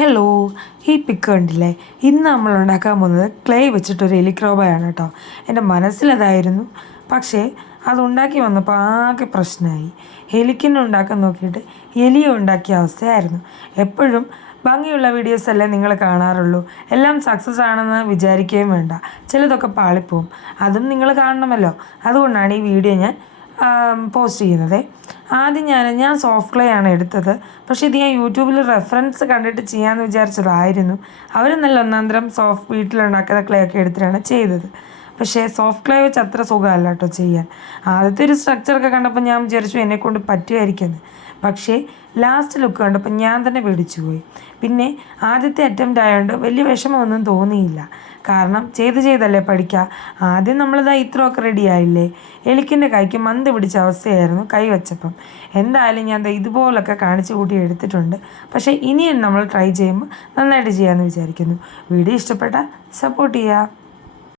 Hello, ഈ പിക്ക് കണ്ടില്ലേ? ഇന്ന് നമ്മൾ ഉണ്ടാക്കാൻ പോകുന്നത് ക്ലേ വെച്ചിട്ടൊരു എലിക്രോബയാണ് കേട്ടോ. എൻ്റെ മനസ്സിലതായിരുന്നു, പക്ഷേ അതുണ്ടാക്കി വന്നപ്പോൾ ആകെ പ്രശ്നമായി. എലിക്കിനെ ഉണ്ടാക്കാൻ നോക്കിയിട്ട് എലിയെ ഉണ്ടാക്കിയ അവസ്ഥയായിരുന്നു. എപ്പോഴും ഭംഗിയുള്ള വീഡിയോസ് അല്ലേ നിങ്ങൾ കാണാറുള്ളൂ, എല്ലാം സക്സസ് ആണെന്ന് വിചാരിക്കുകയും വേണ്ട, ചിലതൊക്കെ പാളിപ്പോവും. അതും നിങ്ങൾ കാണണമല്ലോ. അതുകൊണ്ടാണ് ഈ വീഡിയോ ഞാൻ പോസ്റ്റ് ചെയ്യുന്നത്. ആദ്യം ഞാൻ സോഫ്റ്റ് ക്ലേ ആണ് എടുത്തത്. പക്ഷേ ഇത് ഞാൻ യൂട്യൂബിൽ റെഫറൻസ് കണ്ടിട്ട് ചെയ്യാമെന്ന് വിചാരിച്ചതായിരുന്നു. അവർ നല്ല ഒന്നാന്തരം സോഫ്റ്റ് വീട്ടിലുണ്ടാക്കുന്ന ക്ലേ ഒക്കെ എടുത്തിട്ടാണ് ചെയ്തത്. പക്ഷേ സോഫ്റ്റ് ക്ലേ വെച്ച് അത്ര സുഖമല്ല കേട്ടോ ചെയ്യാൻ. ആദ്യത്തെ ഒരു സ്ട്രക്ചറൊക്കെ കണ്ടപ്പോൾ ഞാൻ വിചാരിച്ചു എന്നെക്കൊണ്ട് പറ്റുമായിരിക്കുമെന്ന്. പക്ഷേ ലാസ്റ്റ് ലുക്ക് കണ്ടപ്പോൾ ഞാൻ തന്നെ പേടിച്ചു പോയി. പിന്നെ ആദ്യത്തെ അറ്റംപ്റ്റ് ആയതുകൊണ്ട് വലിയ വിഷമമൊന്നും തോന്നിയില്ല. കാരണം ചെയ്തല്ലേ പഠിക്കുക. ആദ്യം നമ്മളിതാ ഇത്രയൊക്കെ റെഡി ആയില്ലേ. എലിക്കിൻ്റെ കൈക്ക് മന്ത് പിടിച്ച അവസ്ഥയായിരുന്നു കൈ വെച്ചപ്പം. എന്തായാലും ഞാൻ ഇതുപോലൊക്കെ കാണിച്ചു കൂട്ടി എടുത്തിട്ടുണ്ട്. പക്ഷേ ഇനിയും നമ്മൾ ട്രൈ ചെയ്യുമ്പോൾ നന്നായിട്ട് ചെയ്യാമെന്ന് വിചാരിക്കുന്നു. വീഡിയോ ഇഷ്ടപ്പെട്ടാൽ സപ്പോർട്ട് ചെയ്യുക.